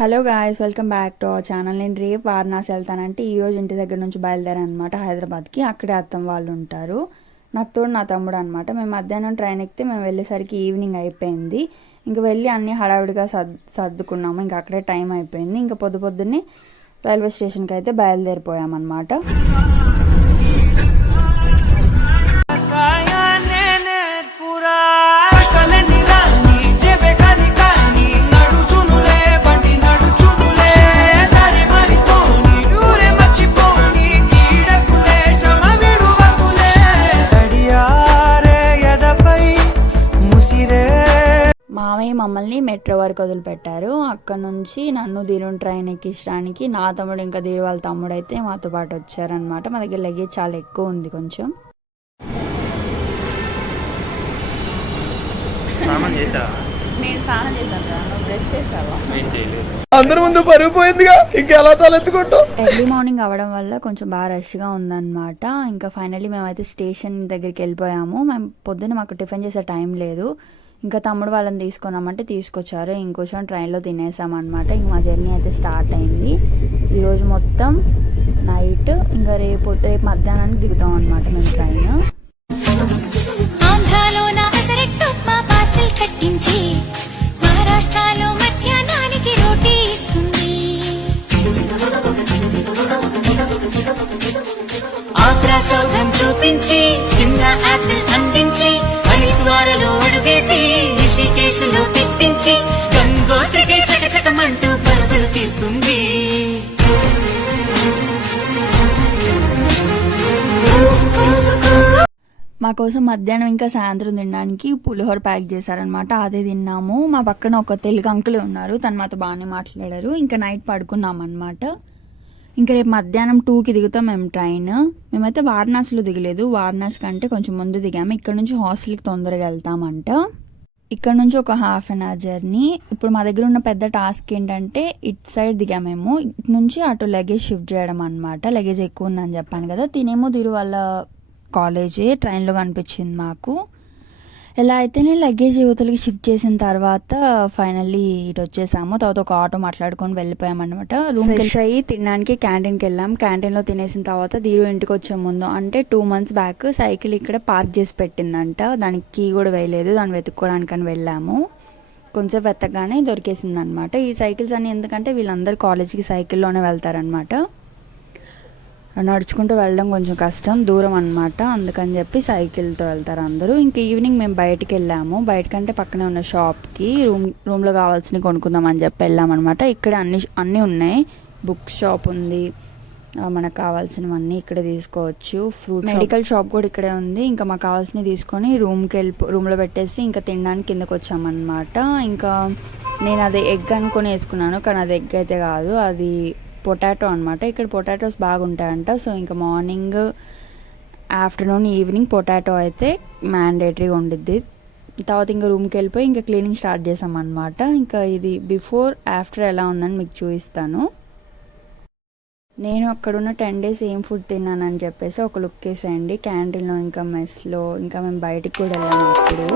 Hello guys, welcome back to our channel. నేను రేపు వారణాసి వెళ్తానంటే ఈరోజు ఇంటి దగ్గర నుంచి బయలుదేరాను అనమాట హైదరాబాద్కి. అక్కడే అత్తమ్మ వాళ్ళు ఉంటారు. నాకు తోడు నా తమ్ముడు అనమాట. మేము మధ్యాహ్నం ట్రైన్ ఎక్కితే మేము వెళ్ళేసరికి ఈవినింగ్ అయిపోయింది. ఇంకా వెళ్ళి అన్నీ హడావిడిగా సర్దుకున్నాము. ఇంకా అక్కడే టైం అయిపోయింది. ఇంకా పొద్దున్నే రైల్వే స్టేషన్కి అయితే బయలుదేరిపోయామన్నమాట. మామయ్య మమ్మల్ని మెట్రో వరకు వదిలిపెట్టారు. అక్కడ నుంచి నన్ను దీరుని ట్రైన్ ఎక్కించడానికి నా తమ్ముడు ఇంకా దీరు వాళ్ళ తమ్ముడు అయితే మాతో పాటు వచ్చారనమాట. మా దగ్గర లగేజ్ చాలా ఎక్కువ ఉంది కొంచెం. నేను స్నానం చేశాను కదా, నువ్వు బ్రష్ చేసావా? అందరి ముందు పరిగిపోయిందిగా, ఇంకెలా తలెత్తుకుంటాం. ఎర్లీ మార్నింగ్ అవ్వడం వల్ల కొంచెం బాగా రష్గా ఉందన్నమాట. ఇంకా ఫైనల్లీ మేమైతే స్టేషన్ దగ్గరికి వెళ్ళిపోయాము. మేము పొద్దున్న మాకు టిఫిన్ చేసే టైం లేదు. ఇంకా తమ్ముడు వాళ్ళని తీసుకున్నామంటే తీసుకొచ్చారు. ఇంకొంచెం ట్రైన్లో తినేసామన్నమాట. ఇంక మా జర్నీ అయితే స్టార్ట్ అయింది. ఈరోజు మొత్తం నైట్, ఇంకా రేపు మధ్యాహ్నానికి దిగుతాం అనమాట మేము ట్రైన్. మహారాష్ట్రలో మధ్యాహ్నానికి రోటీ ఇస్తుంది. ఆగ్రా సౌధం చూపించి సిమ్లా యాపిల్ అందించి హరిద్వారలో అడుగేసి రిషికేశ్లో తెప్పించి గంగోత్రికి చకచకమంటూ పరుగులు తీస్తుంది. మా కోసం మధ్యాహ్నం ఇంకా సాయంత్రం తినడానికి పులిహోర ప్యాక్ చేశారనమాట. అదే తిన్నాము. మా పక్కన ఒక తెలుగు అంకుల్ ఉన్నారు, తను మాతో బాగానే మాట్లాడారు. ఇంకా నైట్ పడుకున్నాం అనమాట. ఇంకా రేపు మధ్యాహ్నం 2కి దిగుతాం మేము ట్రైన్. మేమైతే వారణాసిలో దిగలేదు, వారణాసి కంటే కొంచెం ముందు దిగాము. ఇక్కడ నుంచి హాస్టల్కి తొందరగా వెళ్తామంట. ఇక్కడ నుంచి ఒక హాఫ్ అన్ అవర్ జర్నీ. ఇప్పుడు మా దగ్గర ఉన్న పెద్ద టాస్క్ ఏంటంటే ఇటు సైడ్ దిగాము మేము, ఇటు నుంచి అటు లగేజ్ షిఫ్ట్ చేయడం అనమాట. లగేజ్ ఎక్కువ ఉందని చెప్పాను కదా. తినేమో తిరు వాళ్ళ కాలేజే ట్రైన్లో కనిపించింది మాకు. ఎలా అయితే నేను లగేజ్ యువతలకి షిఫ్ట్ చేసిన తర్వాత ఫైనల్లీ ఇటు వచ్చేసాము. తర్వాత ఒక ఆటో మాట్లాడుకొని వెళ్ళిపోయామన్నమాట. రూమ్ ఫ్రెష్ అయ్యి తినడానికి క్యాంటీన్కి వెళ్ళాం. క్యాంటీన్లో తినేసిన తర్వాత దీరు ఇంటికి వచ్చే ముందు అంటే 2 months బ్యాక్ సైకిల్ ఇక్కడ పార్క్ చేసి పెట్టిందంట. దానికి కీ కూడా వేయలేదు, దాన్ని వెతుక్కోవడానికని వెళ్ళాము. కొంచెం వెతకగానే దొరికేసింది అనమాట. ఈ సైకిల్స్ అన్ని ఎందుకంటే వీళ్ళందరూ కాలేజీకి సైకిల్లోనే వెళ్తారనమాట. నడుచుకుంటూ వెళ్ళడం కొంచెం కష్టం, దూరం అనమాట. అందుకని చెప్పి సైకిల్తో వెళ్తారు అందరూ. ఇంక ఈవినింగ్ మేము బయటికి వెళ్ళాము. బయటకంటే పక్కనే ఉన్న షాప్కి రూమ్లో కావాల్సినవి కొనుక్కుందామని చెప్పి వెళ్ళామన్నమాట. ఇక్కడ అన్నీ ఉన్నాయి. బుక్ షాప్ ఉంది, మనకు కావాల్సినవన్నీ ఇక్కడే తీసుకోవచ్చు. మెడికల్ షాప్ కూడా ఇక్కడే ఉంది. ఇంకా మాకు కావాల్సినవి తీసుకొని రూమ్లో పెట్టేసి ఇంకా తినడానికి కిందకు వచ్చామన్నమాట. ఇంకా నేను అది ఎగ్ అనుకొని వేసుకున్నాను, కానీ అది ఎగ్ అయితే కాదు, అది పొటాటో అనమాట. ఇక్కడ పొటాటోస్ బాగుంటాయంట. సో ఇంకా మార్నింగ్, ఆఫ్టర్నూన్, ఈవినింగ్ పొటాటో అయితే మ్యాండేటరీగా ఉండిద్ది. తర్వాత ఇంకా రూమ్కి వెళ్ళిపోయి ఇంకా క్లీనింగ్ స్టార్ట్ చేసామన్నమాట. ఇంకా ఇది బిఫోర్ ఆఫ్టర్ ఎలా ఉందని మీకు చూపిస్తాను. నేను అక్కడున్న 10 days ఏం ఫుడ్ తిన్నానని చెప్పేసి ఒక లుక్ వేసేయండి. క్యాంటీన్లో, ఇంకా మెస్లో, ఇంకా మేము బయటికి కూడా వెళ్ళాము అప్పుడు.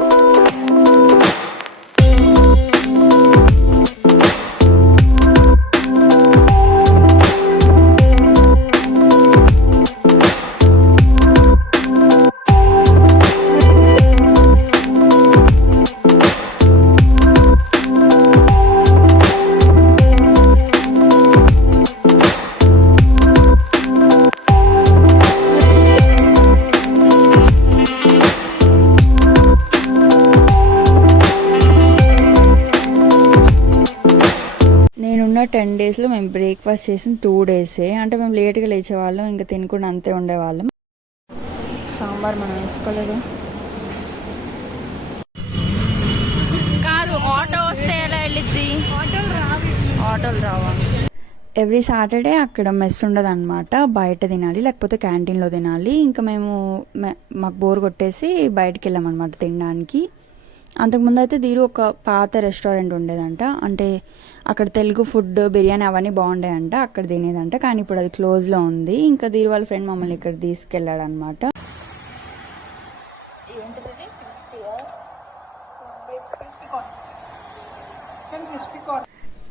నేనున్న 10 daysలో మేము బ్రేక్ఫాస్ట్ చేసిన 2 days. అంటే మేము లేట్గా లేచేవాళ్ళం, ఇంకా తినకుండా అంతే ఉండేవాళ్ళం. సాంబార్ మనం వేసుకోలేదు. కాదు, ఆటో వస్తే ఎలా వెళ్ళిద్ది? ఆటోలు రావా? ఎవ్రీ సాటర్డే అక్కడ మెస్ ఉండదు అనమాట. బయట తినాలి, లేకపోతే క్యాంటీన్లో తినాలి. ఇంకా మాకు బోర్ కొట్టేసి బయటకు వెళ్ళామన్నమాట తినడానికి. అంతకుముందు అయితే దీరు ఒక పాత రెస్టారెంట్ ఉండేదంట. అంటే అక్కడ తెలుగు ఫుడ్, బిర్యానీ అవన్నీ బాగుండేయంట, అక్కడ తినేదంట. కానీ ఇప్పుడు అది క్లోజ్లో ఉంది. ఇంకా దీరు వాళ్ళ ఫ్రెండ్ మమ్మల్ని ఇక్కడ తీసుకెళ్ళాడు అనమాట.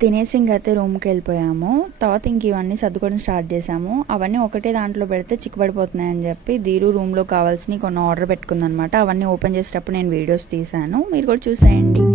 తినేసి ఇంకైతే రూమ్కి వెళ్ళిపోయాము. తర్వాత ఇంక ఇవన్నీ సర్దుకోవడం స్టార్ట్ చేసాము. అవన్నీ ఒకటే దాంట్లో పెడితే చిక్కుపడిపోతున్నాయని చెప్పి ధీరు రూమ్లో కావాల్సినవి కొన్ని ఆర్డర్ పెట్టుకుందనమాట. అవన్నీ ఓపెన్ చేసేటప్పుడు నేను వీడియోస్ తీసాను, మీరు కూడా చూసేయండి.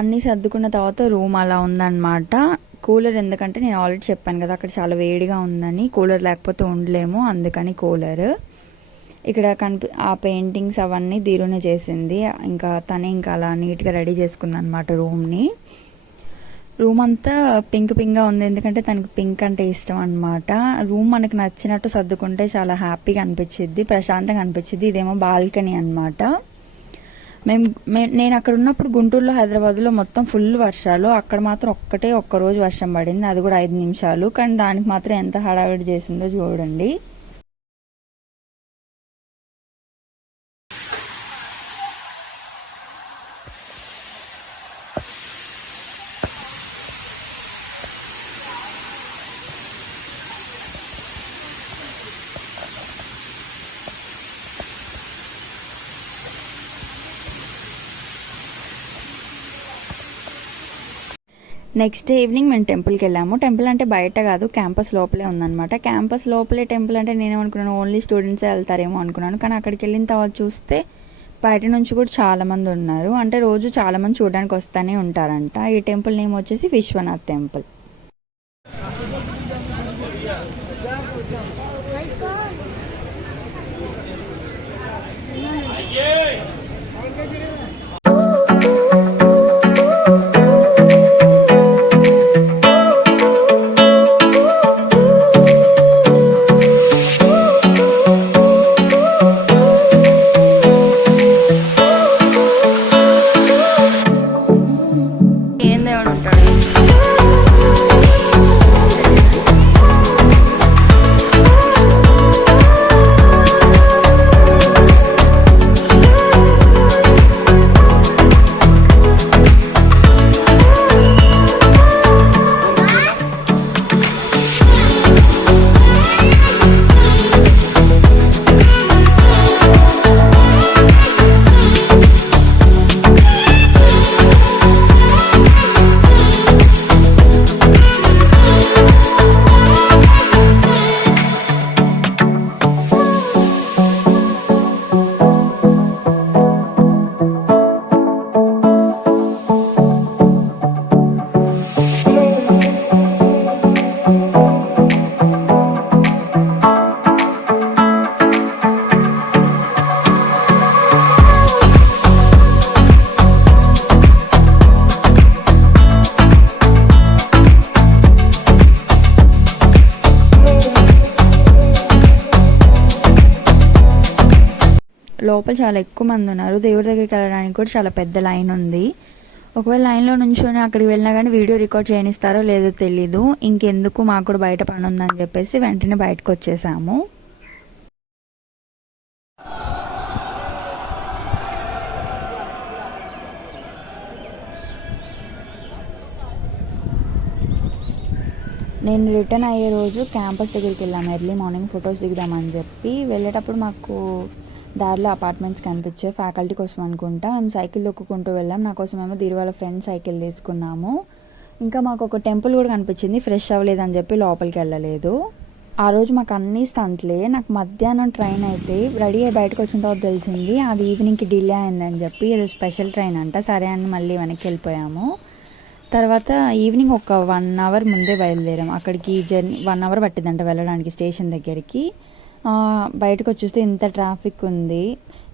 అన్నీ సర్దుకున్న తర్వాత రూమ్ అలా ఉందన్నమాట. కూలర్ ఎందుకంటే నేను ఆల్రెడీ చెప్పాను కదా అక్కడ చాలా వేడిగా ఉందని, కూలర్ లేకపోతే ఉండలేము, అందుకని కూలర్. ఇక్కడ ఆ పెయింటింగ్స్ అవన్నీ ధీరునే చేసింది. ఇంకా తనే ఇంకా అలా నీట్గా రెడీ చేసుకుందనమాట రూమ్ని. రూమ్ అంతా పింక్గా ఉంది, ఎందుకంటే తనకి పింక్ అంటే ఇష్టం అనమాట. రూమ్ మనకు నచ్చినట్టు సర్దుకుంటే చాలా హ్యాపీగా అనిపించిద్ది, ప్రశాంతంగా అనిపించిద్ది. ఇదేమో బాల్కనీ అనమాట. నేను అక్కడ ఉన్నప్పుడు గుంటూరులో, హైదరాబాద్లో మొత్తం ఫుల్ వర్షాలు. అక్కడ మాత్రం ఒక్కరోజు వర్షం పడింది, అది కూడా 5 నిమిషాలు. కానీ దానికి మాత్రం ఎంత హడావిడి చేసిందో చూడండి. నెక్స్ట్ డే ఈవినింగ్ మేము టెంపుల్కి వెళ్ళాము. టెంపుల్ అంటే బయట కాదు, క్యాంపస్ లోపలే ఉందన్నమాట. క్యాంపస్ లోపలే టెంపుల్ అంటే నేనేమనుకున్నాను ఓన్లీ స్టూడెంట్సే వెళ్తారేమో అనుకున్నాను. కానీ అక్కడికి వెళ్ళిన తర్వాత చూస్తే బయట నుంచి కూడా చాలామంది ఉన్నారు. అంటే రోజు చాలామంది చూడడానికి వస్తూనే ఉంటారంట. ఈ టెంపుల్ నేమ్ వచ్చేసి విశ్వనాథ్ టెంపుల్. లోపల చాలా ఎక్కువ మంది ఉన్నారు. దేవుడి దగ్గరికి వెళ్ళడానికి కూడా చాలా పెద్ద లైన్ ఉంది. ఒకవేళ లైన్లో నుంచొని అక్కడికి వెళ్ళినా కానీ వీడియో రికార్డ్ చేయనిస్తారో లేదో తెలీదు. ఇంకెందుకు, మాకు కూడా బయట పని ఉందని చెప్పేసి వెంటనే బయటకు వచ్చేసాము. నేను రిటర్న్ అయ్యే రోజు క్యాంపస్ దగ్గరికి వెళ్ళాము. ఎర్లీ మార్నింగ్ ఫొటోస్ దిగుదామని చెప్పి వెళ్ళేటప్పుడు మాకు దారిలో అపార్ట్మెంట్స్ కనిపించాయి. ఫ్యాకల్టీ కోసం అనుకుంటా. మేము సైకిల్ దొక్కుకుంటూ వెళ్ళాం. నా కోసం ఏమో ధీరు వాళ్ళ ఫ్రెండ్ సైకిల్ తీసుకున్నాము. ఇంకా మాకు ఒక టెంపుల్ కూడా కనిపించింది. ఫ్రెష్ అవ్వలేదని చెప్పి లోపలికి వెళ్ళలేదు. ఆ రోజు మాకు అన్నీ స్టంట్లే. నాకు మధ్యాహ్నం ట్రైన్ అయితే రెడీ అయ్యి బయటకు వచ్చిన తర్వాత తెలిసింది అది ఈవినింగ్కి డిలే అయిందని చెప్పి. ఏదో స్పెషల్ ట్రైన్ అంట. సరే అని మళ్ళీ వెనక్కి వెళ్ళిపోయాము. తర్వాత ఈవినింగ్ ఒక 1 అవర్ ముందే బయలుదేరాం. అక్కడికి జర్నీ 1 అవర్ పట్టిందంట వెళ్ళడానికి స్టేషన్ దగ్గరికి. బయటకు వచ్చి చూస్తే ఇంత ట్రాఫిక్ ఉంది.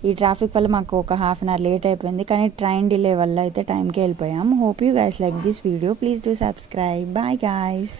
ఈ ట్రాఫిక్ వల్ల మాకు ఒక హాఫ్ అన్ అవర్ లేట్ అయిపోయింది. కానీ ట్రైన్ డిలే వల్ల అయితే టైంకి వెళ్ళిపోయాం. Hope you guys like this video. Please do subscribe. Bye guys.